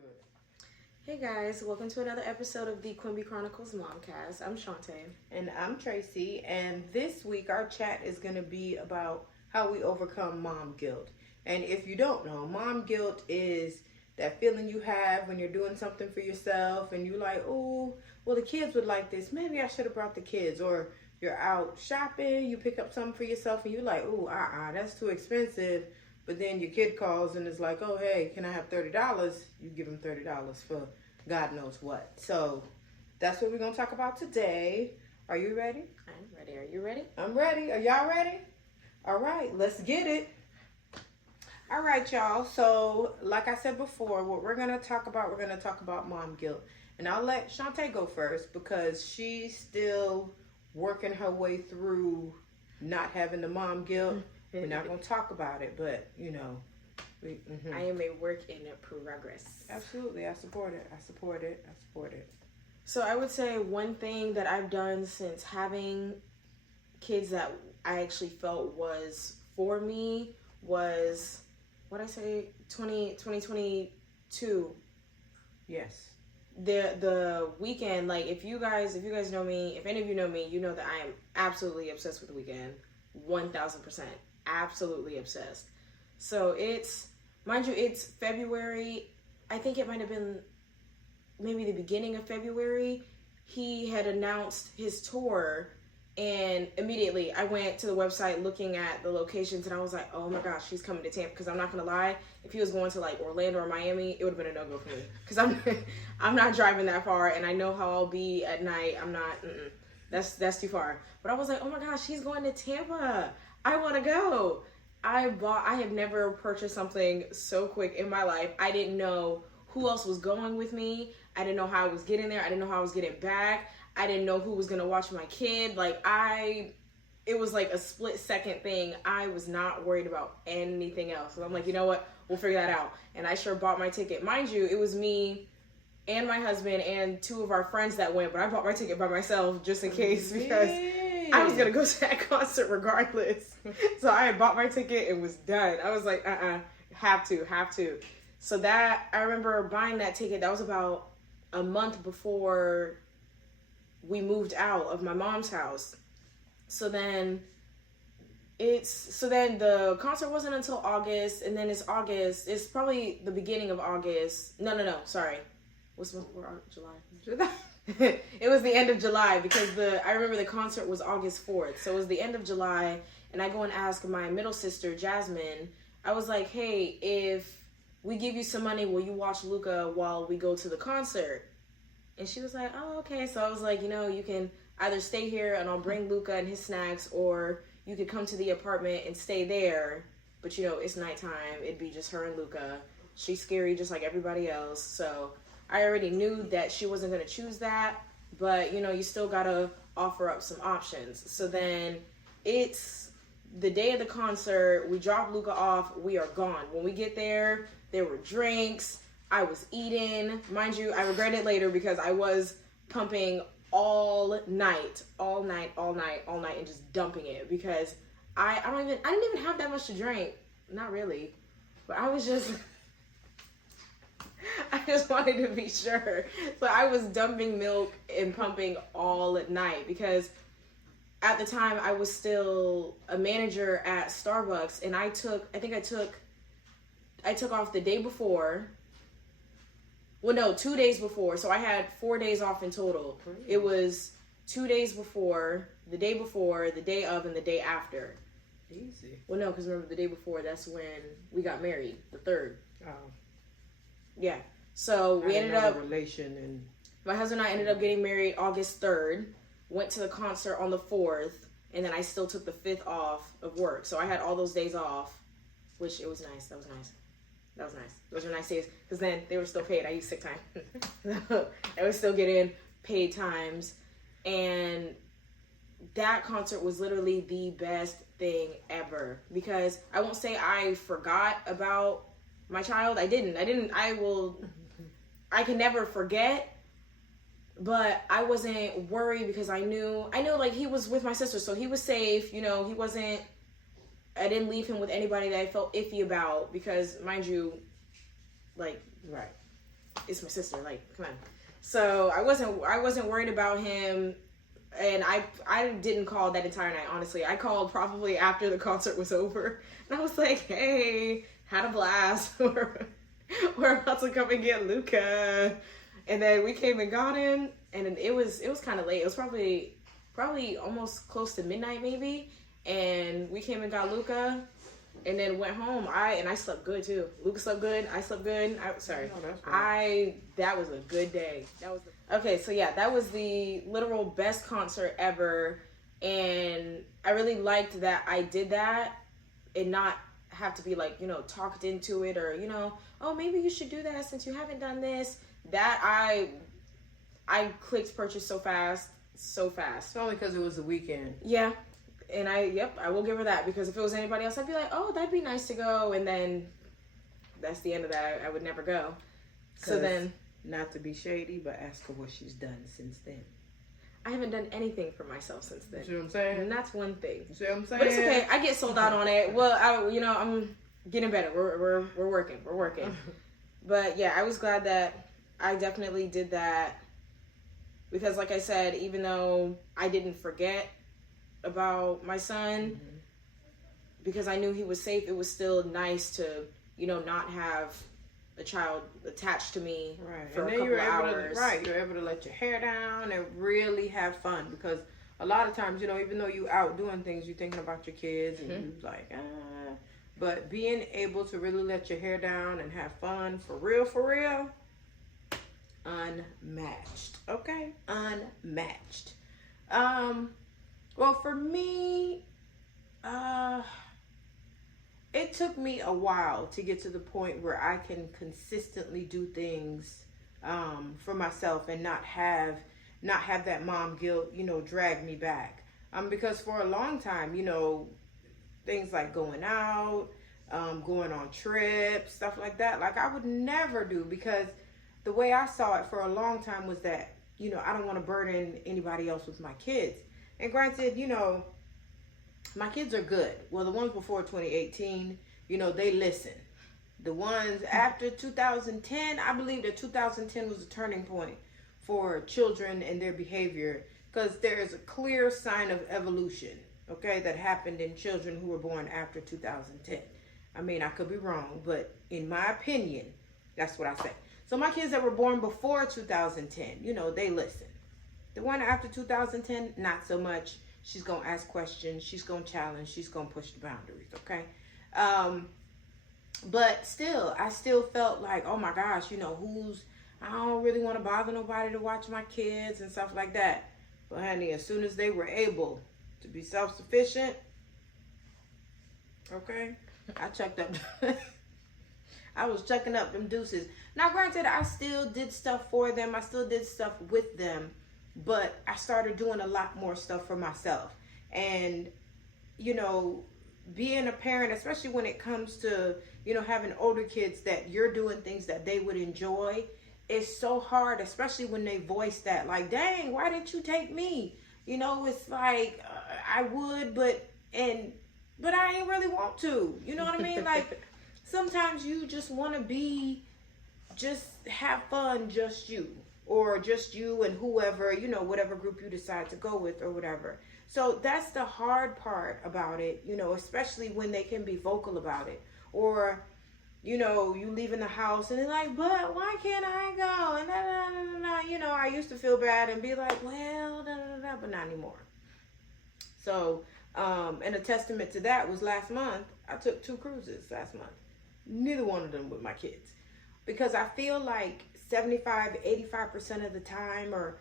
Good. Hey guys, welcome to another episode of the Quimby Chronicles Momcast. I'm Shantae. And I'm Tracy, and this week our chat is going to be about how we overcome mom guilt. And if you don't know, mom guilt is that feeling you have when you're doing something for yourself and you're like, oh, well, the kids would like this. Maybe I should have brought the kids. Or you're out shopping, you pick up something for yourself and you're like, oh, that's too expensive. But then your kid calls and is like, oh, hey, can I have $30? You give them $30 for God knows what. So that's what we're going to talk about today. Are you ready? I'm ready. Are you ready? I'm ready. Are y'all ready? All right, let's get it. All right, y'all. So like I said before, what we're going to talk about mom guilt. And I'll let Shantae go first because she's still working her way through not having the mom guilt. We're not going to talk about it, but, you know. I am a work in progress. Absolutely. I support it. So I would say one thing that I've done since having kids that I actually felt was for me was, what I say, 2022. Yes. The weekend, like if you guys know me, if any of you know me, you know that I am absolutely obsessed with the weekend. 1000%. Absolutely obsessed. So it's, mind you, it's February. I think it might have been maybe the beginning of February. He had announced his tour, and immediately I went to the website looking at the locations, and I was like, oh my gosh, he's coming to Tampa. Because I'm not going to lie, if he was going to like Orlando or Miami, it would have been a no-go for me. Because I'm not driving that far, and I know how I'll be at night. I'm not, that's too far. But I was like, oh my gosh, he's going to Tampa. I want to go. I have never purchased something so quick in my life. I didn't know who else was going with me. I didn't know how I was getting there. I didn't know how I was getting back. I didn't know who was going to watch my kid. It was like a split second thing. I was not worried about anything else. So I'm like, you know what? We'll figure that out. And I sure bought my ticket. Mind you, it was me and my husband and two of our friends that went, but I bought my ticket by myself just in case because I was going to go to that concert regardless. So I had bought my ticket and was done. I was like, have to. So that, I remember buying that ticket. That was about a month before we moved out of my mom's house. So then the concert wasn't until August, and then it's probably the beginning of August. No, sorry. What's July? It was the end of July because I remember the concert was August 4th. So it was the end of July, and I go and ask my middle sister, Jasmine. I was like, hey, if we give you some money, will you watch Luca while we go to the concert? And she was like, oh, okay. So I was like, you can either stay here and I'll bring Luca and his snacks, or you could come to the apartment and stay there. But, it's nighttime. It'd be just her and Luca. She's scary just like everybody else. So I already knew that she wasn't going to choose that. But, you still got to offer up some options. So then it's the day of the concert. We drop Luca off. We are gone. When we get there were drinks. I was eating. Mind you, I regret it later because I was pumping all night, and just dumping it because I didn't even have that much to drink. Not really. But I was just I just wanted to be sure. So I was dumping milk and pumping all night because at the time I was still a manager at Starbucks, and I took off the day before. Well, no, 2 days before. So I had 4 days off in total. It was 2 days before, the day of, and the day after. Easy. Well, no, because remember, the day before, that's when we got married, the 3rd. Oh. Yeah. So we ended up... relation. My husband and I ended up getting married August 3rd, went to the concert on the 4th, and then I still took the 5th off of work. So I had all those days off, which it was nice. That was nice. Those were nice days because then they were still paid. I used sick time. I was still getting paid times. And that concert was literally the best thing ever because I won't say I forgot about my child. I didn't. I can never forget, but I wasn't worried because I knew like he was with my sister, so he was safe. He wasn't I didn't leave him with anybody that I felt iffy about because, mind you, like, right. it's my sister. Like, come on. So I wasn't worried about him, and I didn't call that entire night. Honestly, I called probably after the concert was over, and I was like, "Hey, had a blast. We're about to come and get Luca," and then we came and got him, and it was kind of late. It was probably almost close to midnight maybe, and we came and got Luca. And then went home. I slept good too. Luca slept good. I slept good. That was a good day. Okay. So yeah, that was the literal best concert ever, and I really liked that I did that, and not have to be like, talked into it, or oh, maybe you should do that since you haven't done this. That I clicked purchase so fast. It's only because it was the weekend. Yeah. And I will give her that, because if it was anybody else, I'd be like, oh, that'd be nice to go. And then that's the end of that. I would never go. So then, not to be shady, but ask her what she's done since then. I haven't done anything for myself since then. You see what I'm saying? And that's one thing. You see what I'm saying? But it's okay. I get sold out on it. Well, I'm getting better. We're working. We're working. But yeah, I was glad that I definitely did that, because like I said, even though I didn't forget about my son, because I knew he was safe, it was still nice to not have a child attached to me for a couple of hours. You're able to let your hair down and really have fun, because a lot of times, even though you out doing things, you're thinking about your kids and you're like, but being able to really let your hair down and have fun for real, unmatched. Okay, unmatched. Well, for me, it took me a while to get to the point where I can consistently do things for myself and not have that mom guilt, drag me back. Because for a long time, things like going out, going on trips, stuff like that, like I would never do, because the way I saw it for a long time was that, I don't want to burden anybody else with my kids. And granted, my kids are good. Well, the ones before 2018, they listen. The ones after 2010, I believe that 2010 was a turning point for children and their behavior, because there is a clear sign of evolution, okay, that happened in children who were born after 2010. I mean, I could be wrong, but in my opinion, that's what I say. So my kids that were born before 2010, they listen. The one after 2010, not so much. She's going to ask questions. She's going to challenge. She's going to push the boundaries, okay? But still, I still felt like, oh my gosh, I don't really want to bother nobody to watch my kids and stuff like that. But honey, as soon as they were able to be self-sufficient, okay, I checked up. I was checking up them deuces. Now, granted, I still did stuff for them. I still did stuff with them. But I started doing a lot more stuff for myself. And, being a parent, especially when it comes to, having older kids, that you're doing things that they would enjoy, it's so hard, especially when they voice that. Like, dang, why didn't you take me? It's like, I would, but I ain't really want to. You know what I mean? Like, sometimes you just want to just have fun, just you. Or just you and whoever, whatever group you decide to go with or whatever. So that's the hard part about it, especially when they can be vocal about it. Or, you leaving the house and they're like, but why can't I go? And I used to feel bad and be like, well, but not anymore. So, and a testament to that was last month, I took 2 cruises last month. Neither one of them with my kids. Because I feel like 85% of the time, or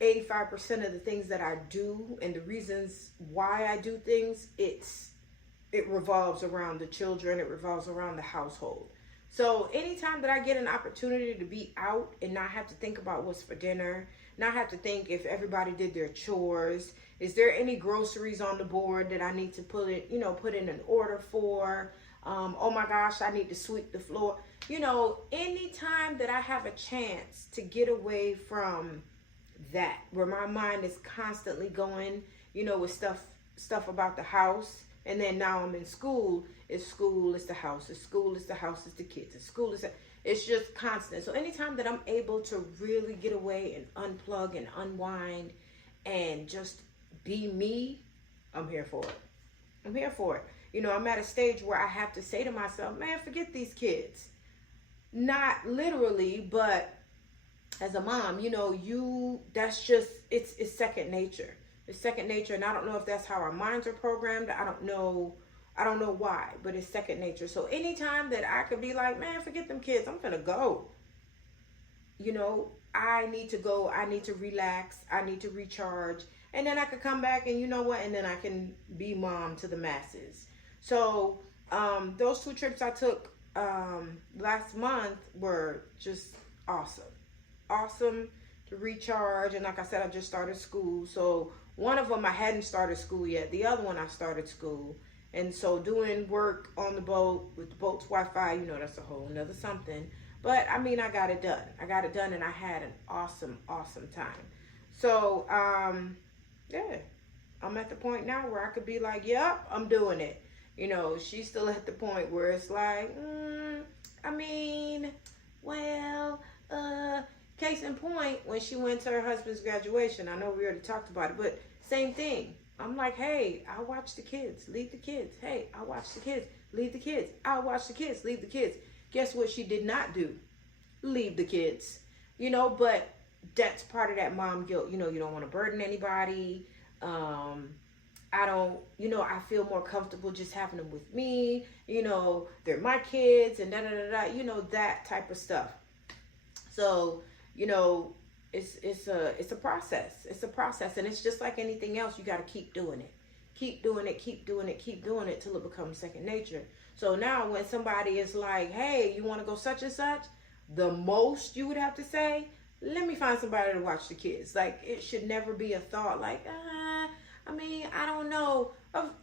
85% of the things that I do and the reasons why I do things, it revolves around the children. It revolves around the household. So anytime that I get an opportunity to be out and not have to think about what's for dinner, not have to think if everybody did their chores, is there any groceries on the board that I need to put in an order for? Oh my gosh, I need to sweep the floor. Anytime that I have a chance to get away from that, where my mind is constantly going, with stuff about the house, And then now I'm in school. It's school, it's the house. It's school, it's the house, it's the kids. It's school, it's just constant. So anytime that I'm able to really get away and unplug and unwind and just be me, I'm here for it. I'm here for it. You know, I'm at a stage where I have to say to myself, man, forget these kids. Not literally, but as a mom, you know, that's just, it's second nature. It's second nature, and I don't know if that's how our minds are programmed. I don't know why, but it's second nature. So anytime that I could be like, man, forget them kids, I'm gonna go. You know, I need to go, I need to relax, I need to recharge, and then I could come back and you know what, and then I can be mom to the masses. So those 2 trips I took last month were just awesome to recharge. And like I said, I just started school, so one of them I hadn't started school yet, the other one I started school. And so doing work on the boat with the boat's Wi-Fi, you know, that's a whole nother something. But I mean, I got it done and I had an awesome time. So yeah, I'm at the point now where I could be like, yep, I'm doing it. You know, she's still at the point where it's like, I mean, well, case in point, when she went to her husband's graduation, I know we already talked about it, but same thing. I'm like, hey, I'll watch the kids, leave the kids. Hey, I'll watch the kids, leave the kids. I'll watch the kids, leave the kids. Guess what she did not do? Leave the kids. You know, but that's part of that mom guilt. You know, you don't want to burden anybody. I don't, you know, I feel more comfortable just having them with me. You know, they're my kids and you know, that type of stuff. So, you know, it's a process. It's a process, and it's just like anything else. You got to keep doing it. Keep doing it till it becomes second nature. So now when somebody is like, hey, you want to go such and such, the most you would have to say, let me find somebody to watch the kids. Like, it should never be a thought like, I mean, I don't know.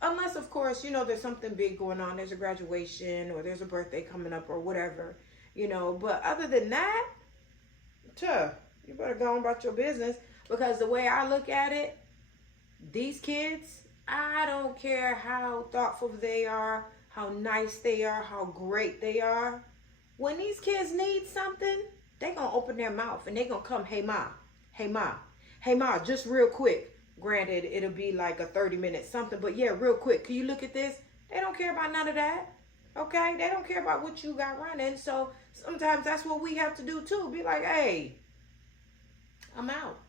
Unless, of course, you know, there's something big going on. There's a graduation or there's a birthday coming up or whatever, you know. But other than that, you better go on about your business. Because the way I look at it, these kids, I don't care how thoughtful they are, how nice they are, how great they are. When these kids need something, they going to open their mouth and they going to come, hey, Ma, just real quick. Granted, it'll be like a 30-minute something, but yeah, real quick. Can you look at this? They don't care about none of that. Okay? They don't care about what you got running. So sometimes that's what we have to do too. Be like, hey, I'm out.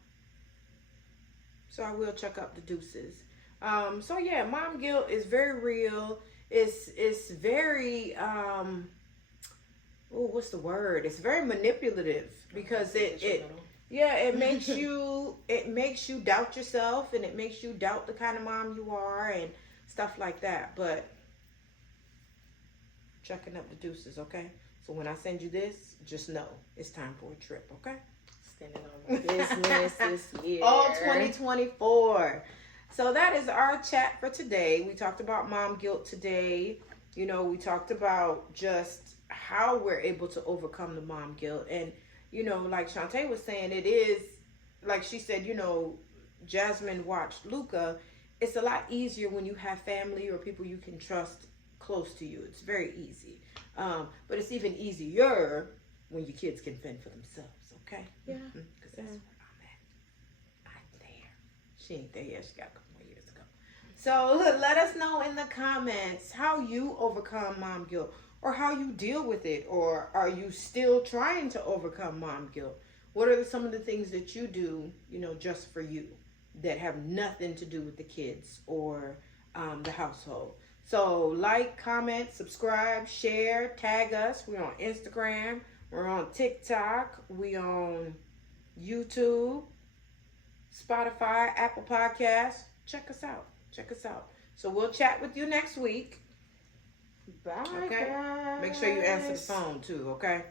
So I will check up the deuces. So yeah, mom guilt is very real. It's very what's the word? It's very manipulative because it makes you doubt yourself, and it makes you doubt the kind of mom you are and stuff like that. But checking up the deuces, okay? So when I send you this, just know it's time for a trip, okay? Standing on my business this year. All 2024. So that is our chat for today. We talked about mom guilt today. You know, we talked about just how we're able to overcome the mom guilt. And, you know, like Shantae was saying, it is, like she said, you know, Jasmine watched Luca. It's a lot easier when you have family or people you can trust close to you. It's very easy. But it's even easier when your kids can fend for themselves, okay? Yeah. Because that's where I'm at. I'm there. She ain't there yet. She got a couple more years to go. So let us know in the comments how you overcome mom guilt, or how you deal with it, or are you still trying to overcome mom guilt? What are some of the things that you do, you know, just for you that have nothing to do with the kids or the household? So like, comment, subscribe, share, tag us. We're on Instagram. We're on TikTok. We on YouTube, Spotify, Apple Podcasts. Check us out. So we'll chat with you next week. Bye, Okay? guys. Make sure you answer the phone too, okay?